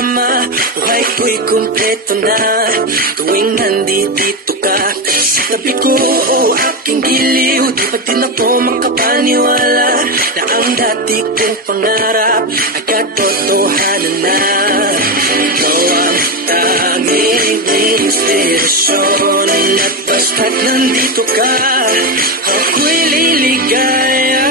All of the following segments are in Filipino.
kasama. Buhay ko'y kumpleto na tuwing nandito ka. Sa tabi ko o aking giliw, di pa din ako makapaniwala na ang dati kong pangarap ay katotohanan na. Ikaw ang tanging inspirasyon at basta't nandito ka, ako'y liligaya.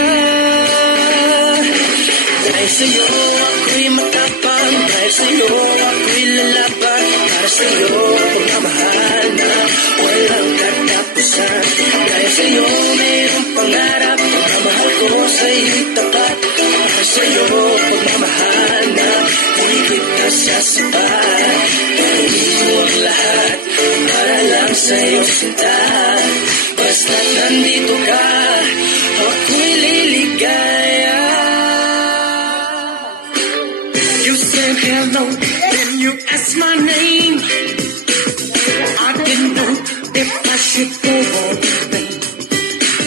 Dahil sa'yo ako'y matapang, dahil sa'yo ako'y lalaban, para sa'yo pagmamahal na walang katapusan. Dahil sa'yo mayroong pangarap, pagmamahal ko sa'yo'y tapat, para sa'yo pagmamahal na hindi ka sasapat. Gawin mo ang lahat para lang sa'yo sinta, basta't nandito ka, ako'y liligaya. You said hello, then you asked my name. I didn't know if I should go or stay.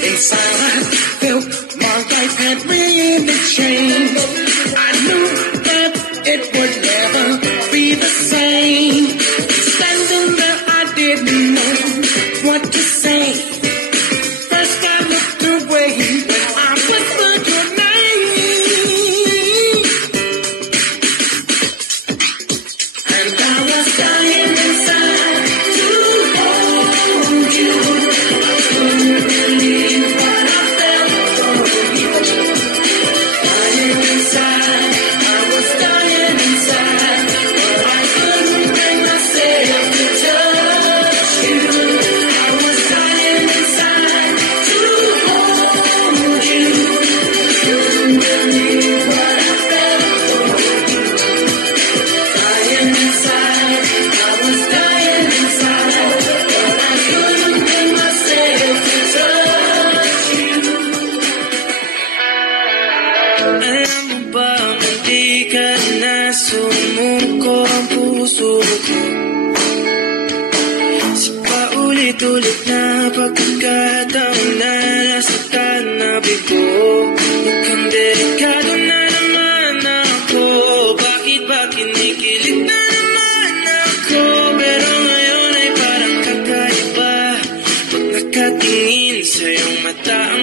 Inside I felt my life had really changed. I knew that it would never be the same. Standing there, I didn't know what to say. First I looked away when I whispered your name. And I was dying inside to hold you. I couldn't believe what I felt for you. Dying inside, I was dying inside, but I couldn't bring myself to touch you. I was dying inside to hold you. I couldn't believe what I felt for you. Dying inside, I was dying inside, but I couldn't bring myself to touch you. Alam mo ba, hindi ka na sumuko ang puso ko sa paulit-ulit na pagkakataon na nasaktan na bigo. Mukhang delikado na naman ako, bakit ba kinikilig na naman ako? Pero ngayon ay parang kakaiba pag nakatingin sa iyong mata. Ang